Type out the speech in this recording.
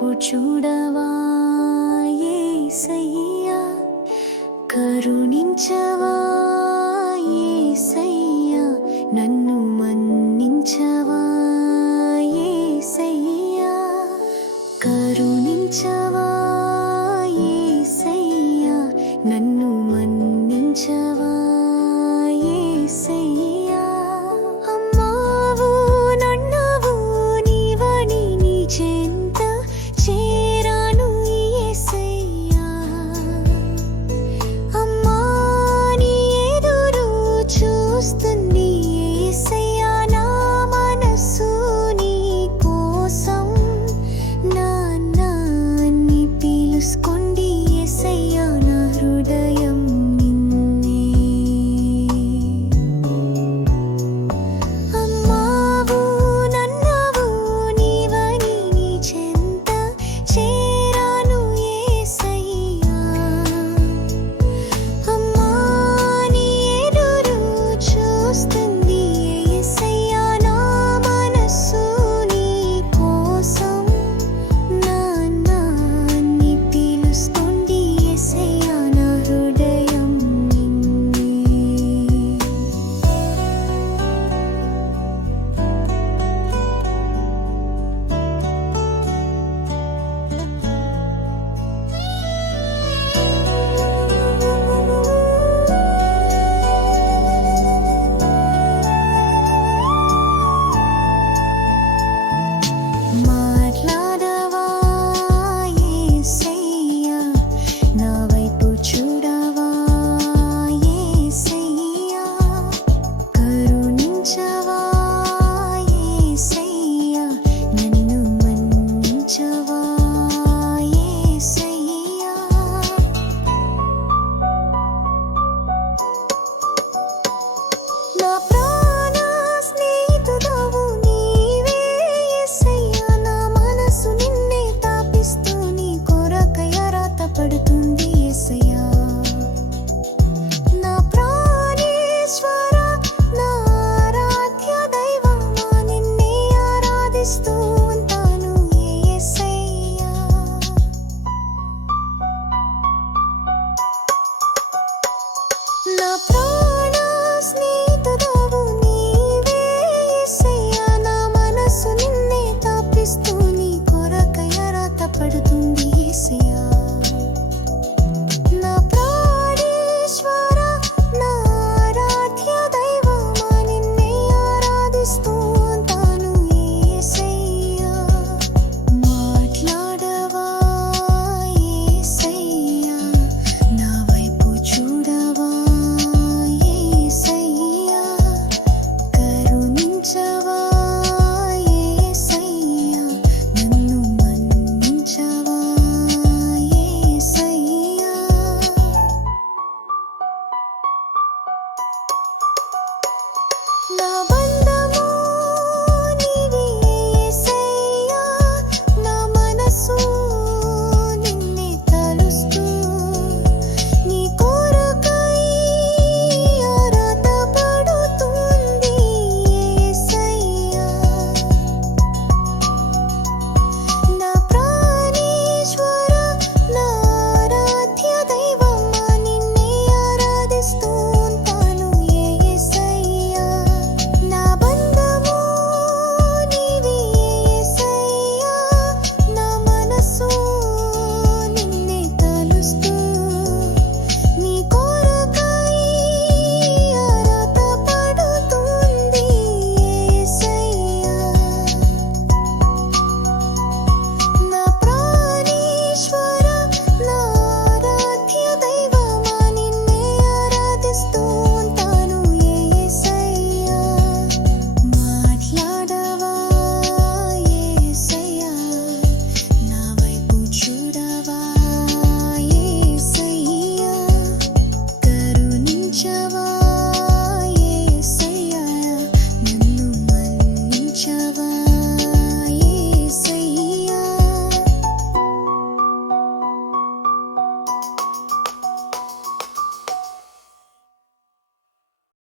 చూడవా యేసయ్యా కరుణించవా యేసయ్యా నన్ను మన్నించవా యేసయ్యా కరుణించవా యేసయ్యా నన్ను Nobody